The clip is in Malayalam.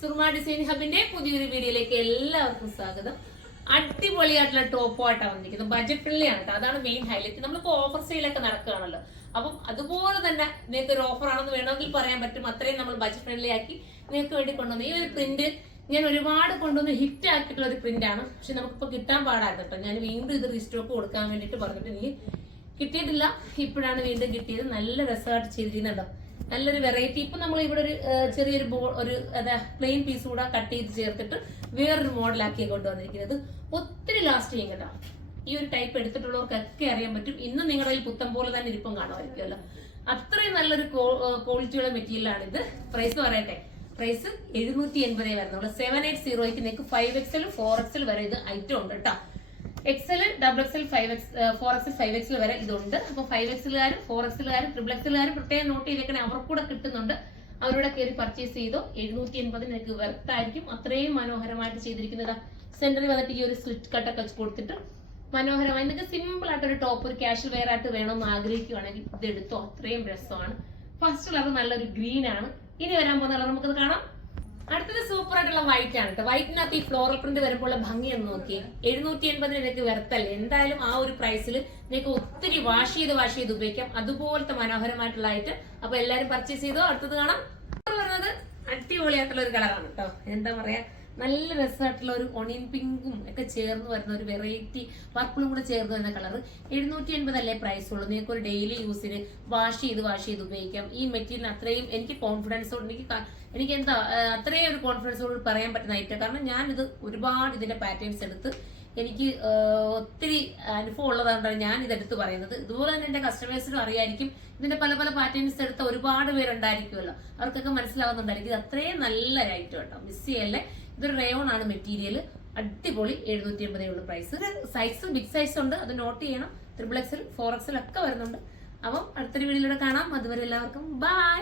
സുർമ ഡിസൈൻ ഹബിന്റെ പുതിയൊരു വീഡിയോയിലേക്ക് എല്ലാവർക്കും സ്വാഗതം. അടിപൊളിയായിട്ടുള്ള ടോപ്പ് ആയിട്ടാണ് വന്നിരിക്കുന്നത്. ബഡ്ജറ്റ് ഫ്രണ്ട്ലി ആണ് കേട്ടോ. അതാണ് മെയിൻ ഹൈലൈറ്റ്. നമ്മളിപ്പോ ഓഫർ സെയിലൊക്കെ നടക്കുകയാണല്ലോ. അപ്പം അതുപോലെ തന്നെ നിങ്ങൾക്ക് ഒരു ഓഫർ ആണെന്ന് വേണമെങ്കിൽ പറയാൻ പറ്റും. അത്രയും നമ്മൾ ബഡ്ജറ്റ് ഫ്രണ്ട്ലി ആക്കി നിങ്ങൾക്ക് വേണ്ടി കൊണ്ടുവന്നു. ഈ ഒരു പ്രിന്റ് ഞാൻ ഒരുപാട് കൊണ്ടുവന്ന് ഹിറ്റ് ആക്കിയിട്ടുള്ള ഒരു പ്രിന്റ് ആണ്. പക്ഷെ നമുക്കിപ്പോ കിട്ടാൻ പാടായിരുന്നു കേട്ടോ. ഞാൻ വീണ്ടും ഇത് റീസ്റ്റോക്ക് കൊടുക്കാൻ വേണ്ടിട്ട് പറഞ്ഞിട്ട് എനിക്ക് കിട്ടിയിട്ടില്ല. ഇപ്പോഴാണ് വീണ്ടും കിട്ടിയത്. നല്ല രസമായിട്ട് ചെയ്തിരിക്കുന്നുണ്ടോ. നല്ലൊരു വെറൈറ്റി. ഇപ്പൊ നമ്മൾ ഇവിടെ ഒരു ചെറിയൊരു ഒരു പ്ലെയിൻ പീസ് കൂടെ കട്ട് ചെയ്ത് ചേർത്തിട്ട് വേറൊരു മോഡലാക്കി കൊണ്ടുവന്നിരിക്കുന്നത്. ഒത്തിരി ലാസ്റ്റ് ചെയ്യും കേട്ടോ. ഈ ഒരു ടൈപ്പ് എടുത്തിട്ടുള്ളവർക്കൊക്കെ അറിയാൻ പറ്റും. ഇന്ന് നിങ്ങളുടെ കയ്യിൽ പുത്തം പോലെ തന്നെ ഇരിപ്പം കാണുമായിരിക്കുമല്ലോ. അത്രയും നല്ലൊരു ക്വാളിറ്റിയുള്ള മെറ്റീരിയലാണ് ഇത്. പ്രൈസ് പറയട്ടെ. പ്രൈസ് 780 വരുന്നുള്ളൂ. 780 നിങ്ങൾക്ക് 5XL 4XL വരെ ഇത് ഐറ്റം ഉണ്ട് കേട്ടോ. XL, XXL, 4XL, 5XL വരെ ഇതുണ്ട്. അപ്പൊ 5XLകാരും 4XLകാരും 3XLകാരും പ്രത്യേകം നോട്ട് ചെയ്തേക്കണേ. അവർക്കൂടെ കിട്ടുന്നുണ്ട്. അവരോട് കയറി പർച്ചേസ് ചെയ്തോ. 780 നിങ്ങൾക്ക് വെർത്തായിരിക്കും. അത്രയും മനോഹരമായിട്ട് ചെയ്തിരിക്കുന്നത്. സെന്ററിൽ വന്നിട്ട് ഈ ഒരു സ്ലിറ്റ് കട്ടൊക്കെ കൊടുത്തിട്ട് മനോഹരമായി നിങ്ങൾക്ക് സിമ്പിൾ ആയിട്ട് ഒരു ടോപ്പ് ഒരു കാഷ്വൽ വെയർ ആയിട്ട് വേണമെന്ന് ആഗ്രഹിക്കുകയാണെങ്കിൽ ഇത് എടുത്തോ. അത്രയും രസമാണ്. ഫസ്റ്റ് കളർ നല്ലൊരു ഗ്രീൻ ആണ്. ഇനി വരാൻ പോകുന്ന കളർ നമുക്കത് കാണാം. അടുത്തത് സൂപ്പർ ആയിട്ടുള്ള വൈറ്റ് ആണ് കേട്ടോ. വൈറ്റിനകത്ത് ഈ ഫ്ലോറൽ പ്രിന്റ് വരുമ്പോൾ ഭംഗി എന്ന് നോക്കിയേ. 780 നിങ്ങൾക്ക് വെറുത്തല്ലേ. എന്തായാലും ആ ഒരു പ്രൈസിൽ നിങ്ങൾക്ക് ഒത്തിരി വാഷ് ചെയ്ത് ഉപയോഗിക്കാം. അതുപോലത്തെ മനോഹരമായിട്ടുള്ള ഐറ്റം. അപ്പൊ എല്ലാരും പർച്ചേസ് ചെയ്തോ. അടുത്തത് കാണാം. പറയുന്നത് അടിപൊളിയായിട്ടുള്ള ഒരു കളറാണ് കേട്ടോ. എന്താ പറയാ, നല്ല രസമായിട്ടുള്ള ഒരു ഒണിയൻ പിങ്കും ഒക്കെ ചേർന്ന് വരുന്ന ഒരു വെറൈറ്റി പർപ്പിളും കൂടെ ചേർന്ന് വരുന്ന കളർ. 780 അല്ലേ പ്രൈസ് ഉള്ളൂ. നിങ്ങൾക്ക് ഒരു ഡെയിലി യൂസിന് വാഷ് ചെയ്ത് ഉപയോഗിക്കാം. ഈ മെറ്റീരിയൽ അത്രയും എനിക്ക് കോൺഫിഡൻസോട് എനിക്ക് എന്താ അത്രയും ഒരു കോൺഫിഡൻസോട് പറയാൻ പറ്റുന്ന ഐറ്റം. കാരണം ഞാനിത് ഒരുപാട് ഇതിന്റെ പാറ്റേൺസ് എടുത്ത് എനിക്ക് ഒത്തിരി അനുഭവം ഉള്ളതാണ് ഞാൻ ഇതെടുത്ത് പറയുന്നത്. ഇതുപോലെ തന്നെ എന്റെ കസ്റ്റമേഴ്സിനും അറിയായിരിക്കും. ഇതിന്റെ പല പല പാറ്റേൺസ് എടുത്ത ഒരുപാട് പേരുണ്ടായിരിക്കുമല്ലോ. അവർക്കൊക്കെ മനസ്സിലാവുന്നുണ്ടായിരിക്കും. ഇത് അത്രയും നല്ലൊരു ഐറ്റം കേട്ടോ. മിസ് ചെയ്യല്ലേ. ഇതൊരു റയോൺ ആണ് മെറ്റീരിയൽ. അടിപൊളി. 780 ഉള്ള പ്രൈസ്. സൈസ് ബിഗ് സൈസ് ഉണ്ട്. അത് നോട്ട് ചെയ്യണം. XXL, 4XL ഒക്കെ വരുന്നുണ്ട്. അപ്പം അടുത്തൊരു വീഡിയോയിലൂടെ കാണാം. അതുവരെ എല്ലാവർക്കും ബൈ.